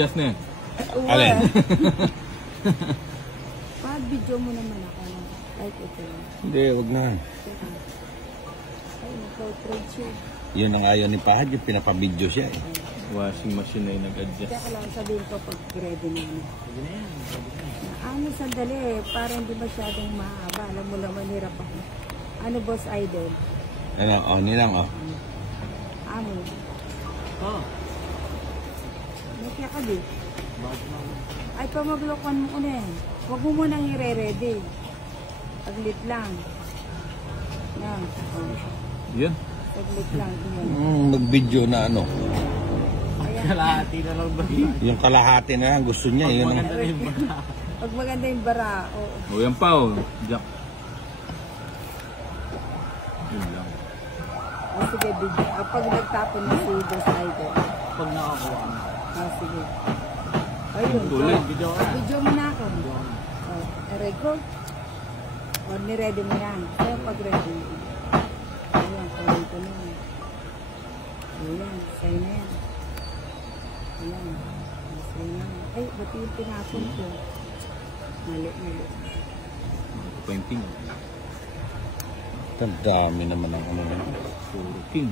Just na yan. Alin? Pag-video mo naman ako. Like ito. Hindi, wag na. Ay, nag-portrait siya. Yun ang ayaw ni Pahad, yung pinapabidyo siya eh. Washing machine na yung nag-adjust. Kaya lang sabihin ko pag ready na yun. Ano sandali para hindi masyadong mahaba. Alam mo naman hirap ako. Ano boss idol? Ano, nilang Amo. Oh. Nakya ka di? Ay pamaglokan mo ko na yan. Huwag mo munang i-ready. Taglit lang. Yan. Yan. Taglit lang. mag-video na ano. Kalahati na lang ba? Yung kalahati na lang gusto niya. Yun ang... Pag maganda yung bara. O yan pa o. Jack. Yun lang. Sige, video. Pag nagtapon na si boss idol. Pag nakakuha na. Sige. Ayun. Video ka na. Video mo na ako. Record. O, ni-ready mo yan. Kaya pag-ready mo. Ayan, kunin ko na yan. Ayan, sa'yo na yan. Ayan, sa'yo na yan. Ay, ba't yung pinapon ko? Mali. Painting. Ang dami naman ang ano na. Puro king.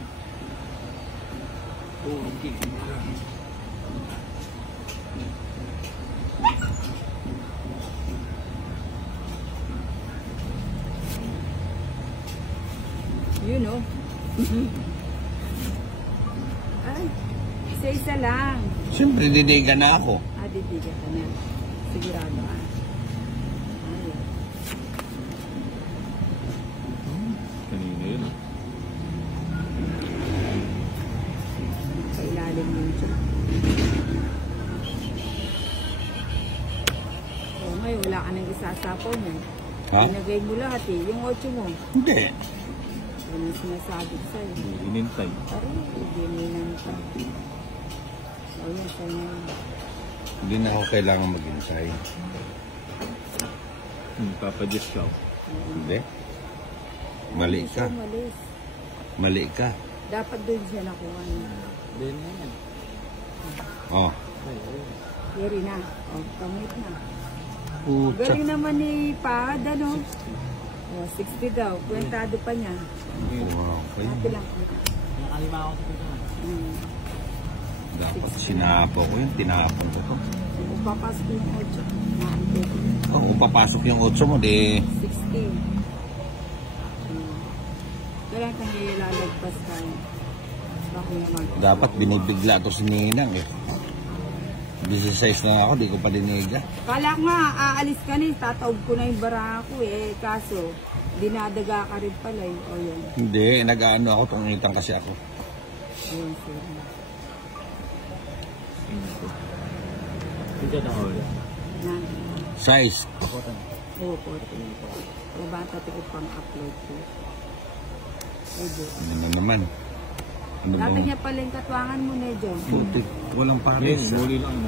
You know. Ay, isa-isa lang. Siyempre, didigan na ako. Didigan ka na. Sigurado ah. Ayun. Kanina yun. Sa ilalim yung dyan. O ngayon, wala ka nang isasapaw mo. Ha? Inagay mo lahat eh. Yung 8 mo. Hindi. Yan ang sinasabi ko sa'yo. Inintay. Parang hindi ninantay. O yan, sa'yo na yun. Hindi na ako kailangan mag-intay. Papadjust ka. Hindi. Mali ka. Malis. Mali ka. Dapat doon siya nakuha niya. Then yan. Oh. Yeri na. O, kamit na. Puta. Galing naman ni Pad, ano? O, 60 daw. Kwentado pa niya. Wow. Dati lang. Nakalima ako sa Dapat sinapo ko yun. Tinapon ko to. Kung papasok yung 8, Oh, kung papasok yung 8 mo, di... 60. Kaya kang ilalagpas tayo. Bako naman. Dapat binibigla to si Ninang eh. 16 na ako, di ko pa diniga. Kala ko nga, aalis ka na, tataob ko na yung bara ko eh. Kaso, dinadaga ka rin pala eh. O yun. Hindi, nag-ano ako, tungitan kasi ako. Ayun, sir. Ito na ako. Yan. Size. Oo, 14 po. O ba, tatikot pang-upload ko. Pwede. Ano na naman? Ano Dati bang... niya pala yung katwangan mo na dyan. Putik, walang pares. Yes, muli lang.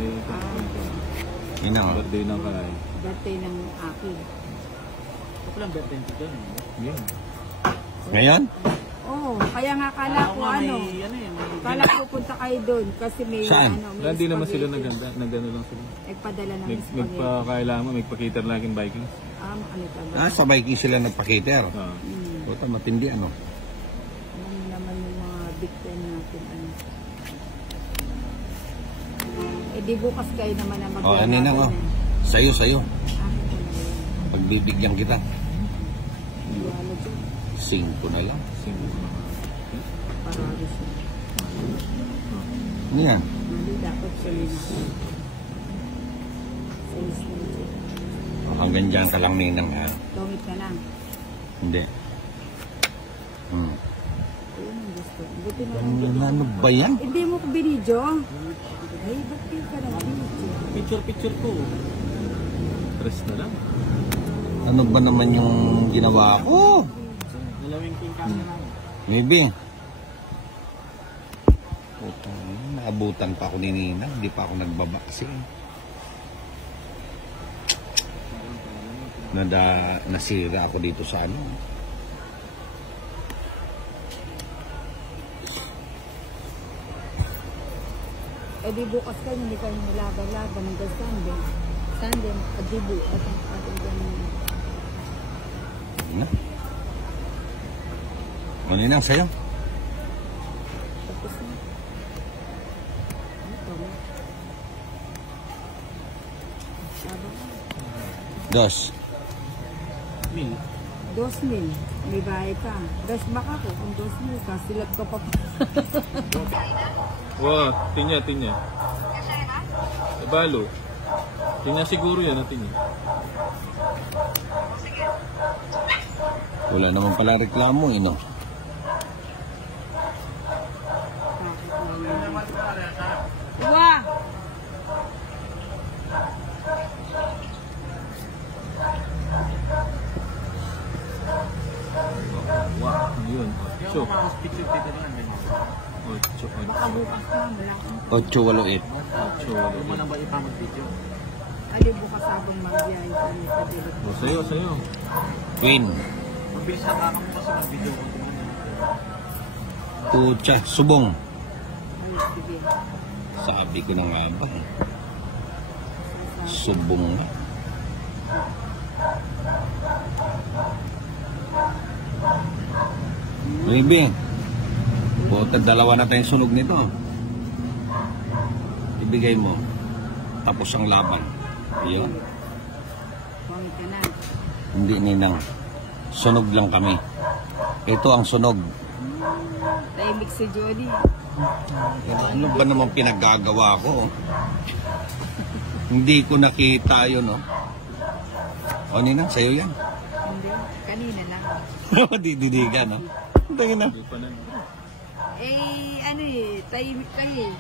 Ninang, oh. Birthday ng kalay. Birthday ng akin. Ito lang birthday nito dyan. Yan. Ngayon? Oo, kaya nga kala ko ano. Kala ko punta kayo doon kasi may Saan? ano. May Hindi naman sila spaghetti. nagano lang sila. Nagpadala ng spaghetti. Nagpakailangan, magpakiter lang yung Vikings. Ano ka ba? Ah, sa Viking sila nagpakiter. Hmm. Puta, matindi ano. Alam mo naman yung mga victim natin. Ano. Eh di bukas kayo naman na Oh, ano na oh. Sa'yo. Akin ko na yun. Pagbibigyan kita. Wala dyan. 5 na lang. Parado siya. Ano yan? Mali dapat siya yun ako. Size na dyan. Oh, hanggang dyan ka lang, Ninang, ha? Tungit ka lang. Hindi. Ayun ang gusto. Buti na lang. Ano ba yan? Hindi mo ko binidyo. Ay, ba't kayo ka ng binidyo? Picture ko. Press na lang. Ano ba naman yung ginawa ko? Nalawin ko yung camera. Maybe. Puta, naabutan pa ako ni Ninang. Hindi pa ako nagbaba kasi. Nasira ako dito sa ano. Eh di bukas kayo, hindi kayo nilaban-laban hanggang Sunday. Sunday, adibu at ang ating ganun. Ano? Ano yun ang sa'yo? Tapos na. Ito na. Sabi ko, Dos. Mil. 2,000. May bayad ka. Gas baka ko kung 2,000 ka. Silag ka pa pa. Wow, tinya. Balo. Tinya siguro yan, tinya. Wala naman pala reklamo, no? Wow! Wow, yun. So, 8. Baka bukas na. Wala kang 8-8. So, mo lang ba ipamag-video? ali bukas habang magbiyahe kami sa direct. O, sa'yo. Queen. Mabilis na kakam mo kasi mag-video ko. Pucha. Subong. Ay, sige. Sabi ko na nga ba eh. Subong nga. Baby. Puta, dalawa na tayong sunog nito. Ibigay mo. Tapos ang laban. Iyon. Huwag ka na. Hindi, ninang. Sunog lang kami. Ito ang sunog. Tahimik si Jody. Ano ba naman pinaggagawa ko? Hindi ko nakita yun, no? O, ninang, sa'yo yan. Hindi. Kanina lang. Dididigan, no? Tingin na. Hindi pa na. Eh, ano eh. Tahimik ka eh.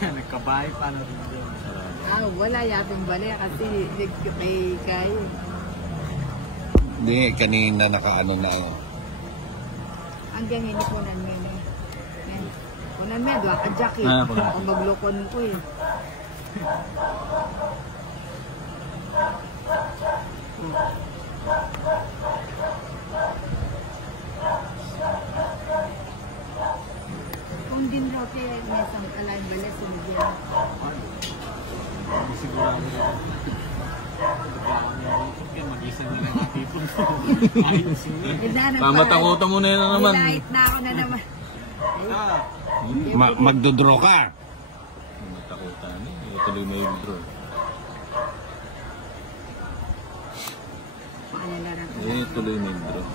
Nagkabahay pa na rin dyan. Ah, wala yatong bali kasi may kayo. Hindi, kanina nakaano na. Hanggang hindi ko nan men. Kunan men, doa ka jacket. Ah, kunan. Ang maglokon ko eh. Kung din raw kaya may isang alay bala sinigyan. Hindi sigurado rin. Mag-isa na lang yung people ko. Ayos yun. Pamatakutan mo na yun naman. Nilait na ako na naman. Magdodraw ka. Pamatakutan eh. Tuloy may draw. Pakalalaran ko. Eh, tuloy may draw.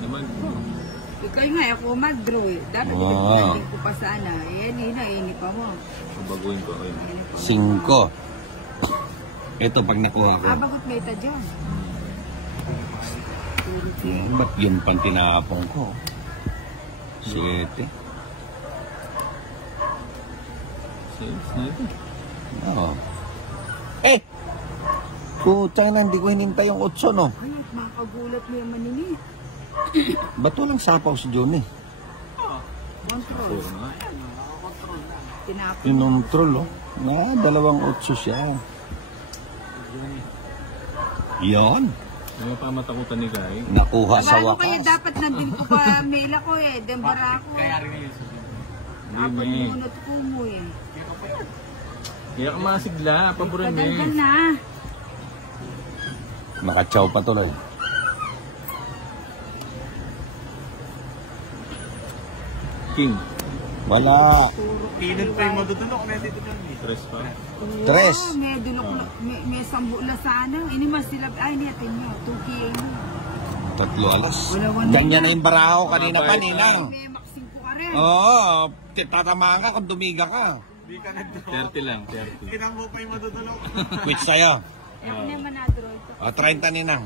Naman draw. Ikaw nga, ako mag-draw eh. Dapat Wow. ko pa sana. Eh, hindi pa mo. Baguhin ko. Ayun. 5. Ito pag nakuha ko. Bagot may ita dyan. Ba't yun pang tinapong ko? 7. Sales na ito. Oo. Eh! Putay na, hindi ko hinintay yung 8, no? Ay, makagulat mo yung manini. Ba't walang sapaw si Johnny? Control. Puro na. Tinapon. Pinontrol, oh. Na, 2 siya. Yon. May pamatakutan ni Kai. Nakuha sa Ano kaya wakas. dapat nandun ko pa mail ako eh. Dembara ako. Kaya rin yun. Hindi Ako may. nunod ko mo eh. Kaya ka masigla. Paboran Kadaldan eh. na. Nakachaw pa tuloy. King. Wala. Pinod pa yung madudulok na dito dyan. Tres pa. 3. May dulok na, may sambu na sana. Ini mas sila, ay niyatin nyo. 2K nyo. 3 alas. Wala, wala. Ganyan na yung baraho kanina pa, ninang. May maksim ko ka rin. Oo, tatamaan ka kung dumiga ka. 30 lang. 30. Quit sa'yo. Eh, ano naman na-draw ito. O, 30 ninang.